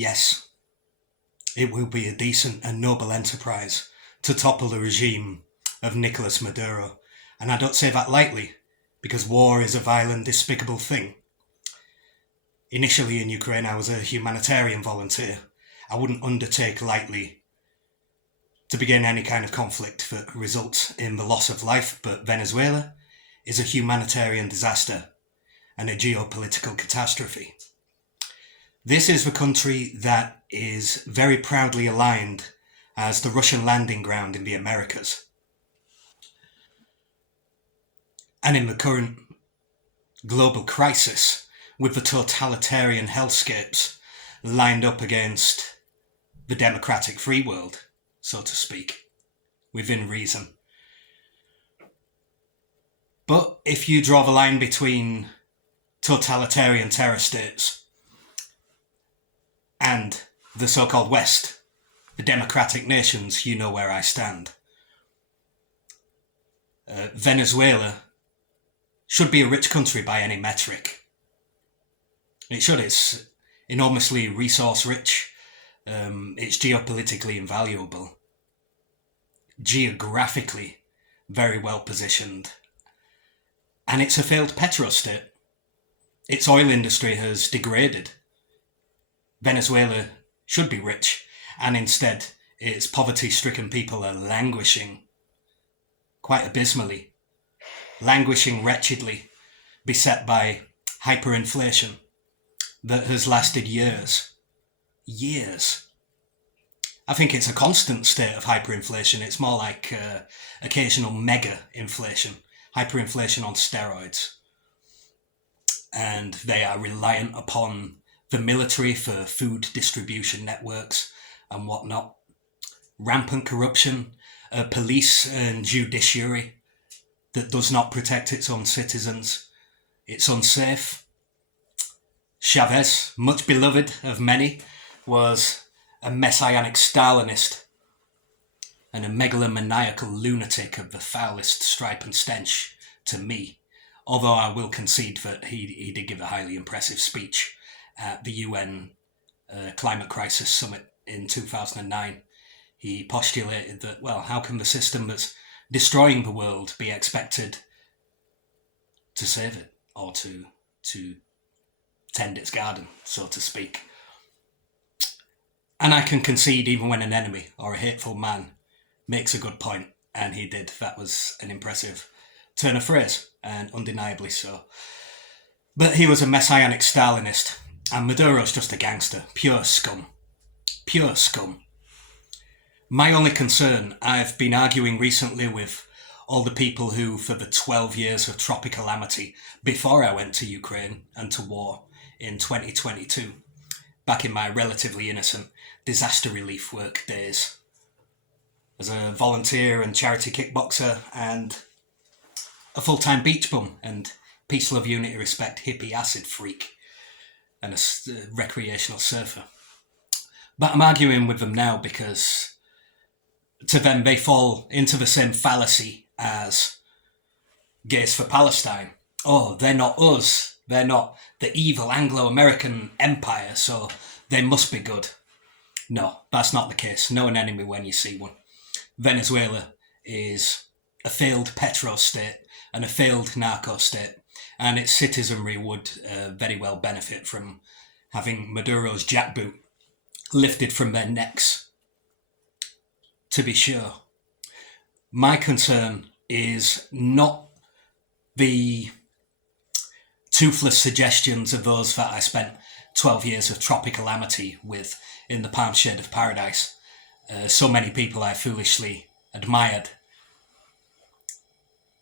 Yes, it will be a decent and noble enterprise to topple the regime of Nicolas Maduro. And I don't say that lightly, because war is a vile and despicable thing. Initially in Ukraine, I was a humanitarian volunteer. I wouldn't undertake lightly to begin any kind of conflict that results in the loss of life, but Venezuela is a humanitarian disaster and a geopolitical catastrophe. This is the country that is very proudly aligned as the Russian landing ground in the Americas. And in the current global crisis, with the totalitarian hellscapes lined up against the democratic free world, so to speak, within reason. But if you draw the line between totalitarian terror states and the so-called West, the democratic nations, you know where I stand. Venezuela should be a rich country by any metric. It should. It's enormously resource rich. It's geopolitically invaluable. Geographically very well positioned. And it's a failed petrostate. Its oil industry has degraded. Venezuela should be rich, and instead its poverty-stricken people are languishing quite abysmally, languishing wretchedly, beset by hyperinflation that has lasted years. Years. I think it's a constant state of hyperinflation. It's more like occasional mega inflation, hyperinflation on steroids. And they are reliant upon the military for food distribution networks and whatnot. Rampant corruption, a police and judiciary that does not protect its own citizens. It's unsafe. Chavez, much beloved of many, was a messianic Stalinist and a megalomaniacal lunatic of the foulest stripe and stench to me. Although I will concede that he did give a highly impressive speech at the UN Climate Crisis Summit in 2009. He postulated that, well, how can the system that's destroying the world be expected to save it or to tend its garden, so to speak? And I can concede even when an enemy or a hateful man makes a good point, and he did. That was an impressive turn of phrase, and undeniably so. But he was a messianic Stalinist, and Maduro's just a gangster. Pure scum. Pure scum. My only concern, I've been arguing recently with all the people who, for the 12 years of tropical calamity before I went to Ukraine and to war in 2022, back in my relatively innocent disaster relief work days, as a volunteer and charity kickboxer and a full-time beach bum and peace, love, unity, respect, hippie acid freak and a recreational surfer. But I'm arguing with them now because to them they fall into the same fallacy as gays for Palestine. Oh, they're not us. They're not the evil Anglo-American empire, so they must be good. No, that's not the case. Know an enemy when you see one. Venezuela is a failed petrostate and a failed narco state, and its citizenry would very well benefit from having Maduro's jackboot lifted from their necks, to be sure. My concern is not the toothless suggestions of those that I spent 12 years of tropical calamity with in the palm shade of paradise. So many people I foolishly admired.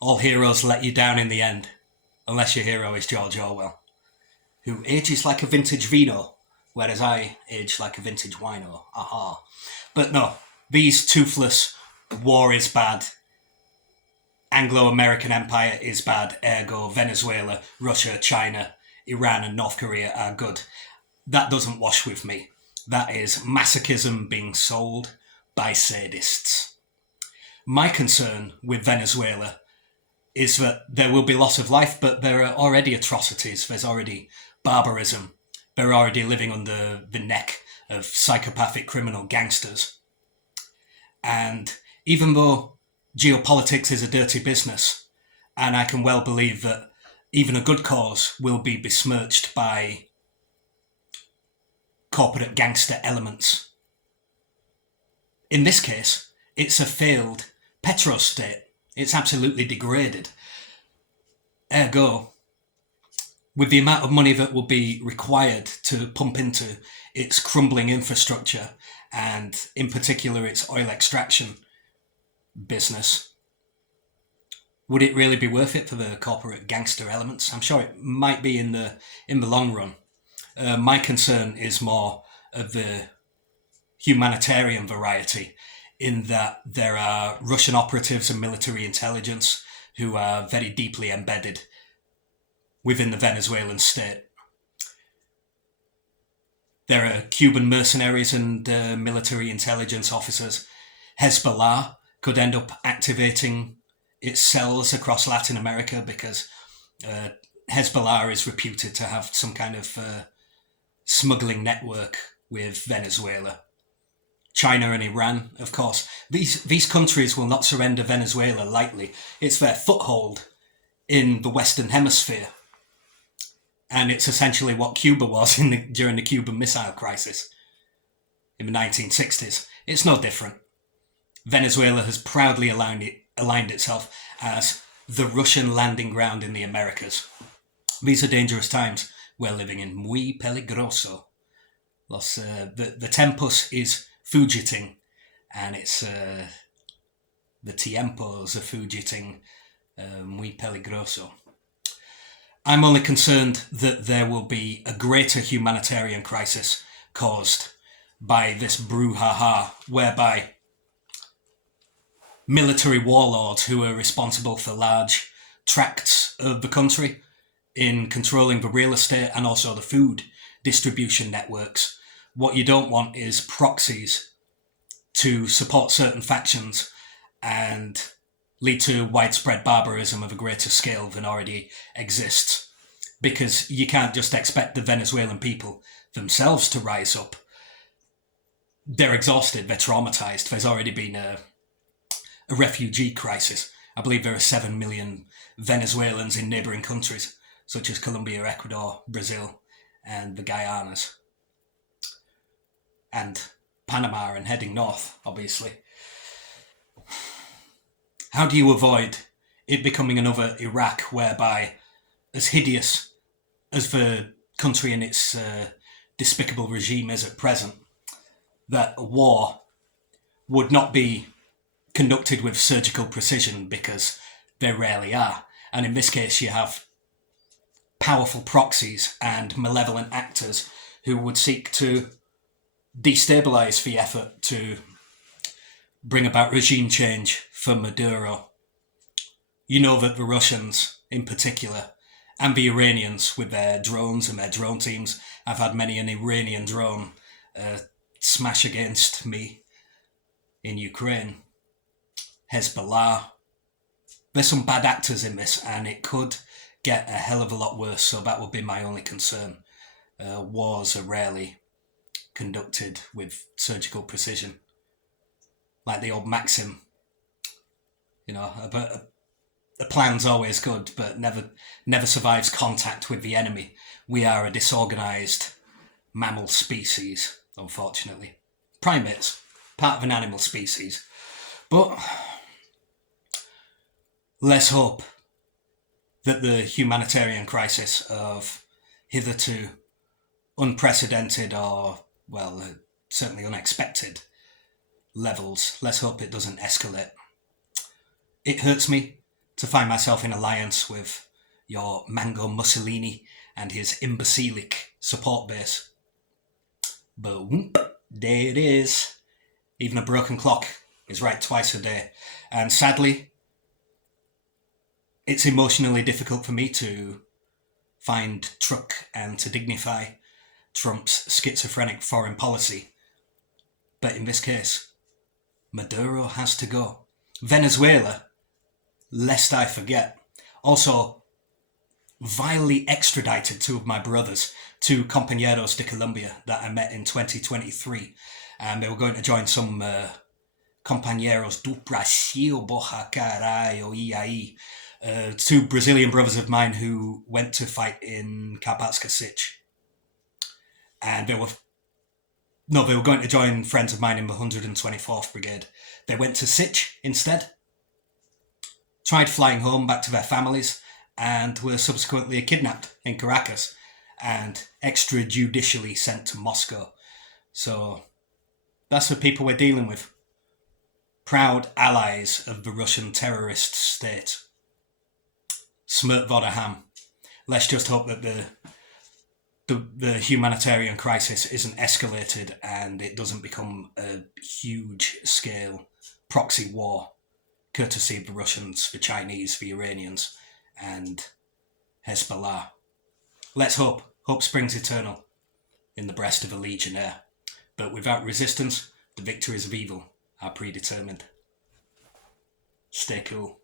All heroes let you down in the end, unless your hero is George Orwell, who ages like a vintage vino, whereas I age like a vintage wino. Aha. But no, these toothless, war is bad, Anglo-American empire is bad, ergo Venezuela, Russia, China, Iran and North Korea are good. That doesn't wash with me. That is masochism being sold by sadists. My concern with Venezuela is that there will be loss of life, but there are already atrocities. There's already barbarism. They're already living under the neck of psychopathic criminal gangsters. And even though geopolitics is a dirty business, and I can well believe that even a good cause will be besmirched by corporate gangster elements. In this case, it's a failed petrostate. It's absolutely degraded. Ergo, with the amount of money that will be required to pump into its crumbling infrastructure, and in particular its oil extraction business, would it really be worth it for the corporate gangster elements? I'm sure it might be in the long run. My concern is more of the humanitarian variety, in that there are Russian operatives and military intelligence who are very deeply embedded within the Venezuelan state. There are Cuban mercenaries and military intelligence officers. Hezbollah could end up activating its cells across Latin America because Hezbollah is reputed to have some kind of smuggling network with Venezuela. China and Iran, of course. These countries will not surrender Venezuela lightly. It's their foothold in the Western Hemisphere. And it's essentially what Cuba was during the Cuban Missile Crisis in the 1960s. It's no different. Venezuela has proudly aligned itself as the Russian landing ground in the Americas. These are dangerous times. We're living in muy peligroso. The tempus is fugiting, and it's the tiempos are fugiting, muy peligroso. I'm only concerned that there will be a greater humanitarian crisis caused by this brouhaha, whereby military warlords who are responsible for large tracts of the country in controlling the real estate and also the food distribution networks. What you don't want is proxies to support certain factions and lead to widespread barbarism of a greater scale than already exists. Because you can't just expect the Venezuelan people themselves to rise up. They're exhausted, they're traumatized. There's already been a refugee crisis. I believe there are 7 million Venezuelans in neighbouring countries, such as Colombia, Ecuador, Brazil, and the Guyanas. And Panama, and heading north, obviously. How do you avoid it becoming another Iraq, whereby, as hideous as the country and its despicable regime is at present, that a war would not be conducted with surgical precision, because there rarely are. And in this case, you have powerful proxies and malevolent actors who would seek to destabilise the effort to bring about regime change for Maduro. You know that the Russians, in particular, and the Iranians with their drones and their drone teams, I've had many an Iranian drone smash against me in Ukraine. Hezbollah. There's some bad actors in this, and it could get a hell of a lot worse, so that would be my only concern. Wars are rarely conducted with surgical precision. Like the old maxim, you know, a plan's always good, but never survives contact with the enemy. We are a disorganised mammal species, unfortunately. Primates, part of an animal species. But let's hope that the humanitarian crisis of hitherto unprecedented or, well, certainly unexpected levels, let's hope it doesn't escalate. It hurts me to find myself in alliance with your Mango Mussolini and his imbecilic support base. But whoop, there it is. Even a broken clock is right twice a day. And sadly, it's emotionally difficult for me to find truck and to dignify Trump's schizophrenic foreign policy. But in this case, Maduro has to go. Venezuela, lest I forget. Also, vilely extradited two of my brothers to Compañeros de Colombia that I met in 2023. And they were going to join some Compañeros do Brasil, Boja Caralho, Iai. Two Brazilian brothers of mine who went to fight in Karpatska Sich. And they were going to join friends of mine in the 124th Brigade. They went to Sich instead, tried flying home back to their families, and were subsequently kidnapped in Caracas and extrajudicially sent to Moscow. So that's the people we're dealing with. Proud allies of the Russian terrorist state. Smrt Vodaham. Let's just hope that the humanitarian crisis isn't escalated and it doesn't become a huge scale proxy war, courtesy of the Russians, the Chinese, the Iranians, and Hezbollah. Let's hope. Hope springs eternal in the breast of a legionnaire. But without resistance, the victories of evil are predetermined. Stay cool.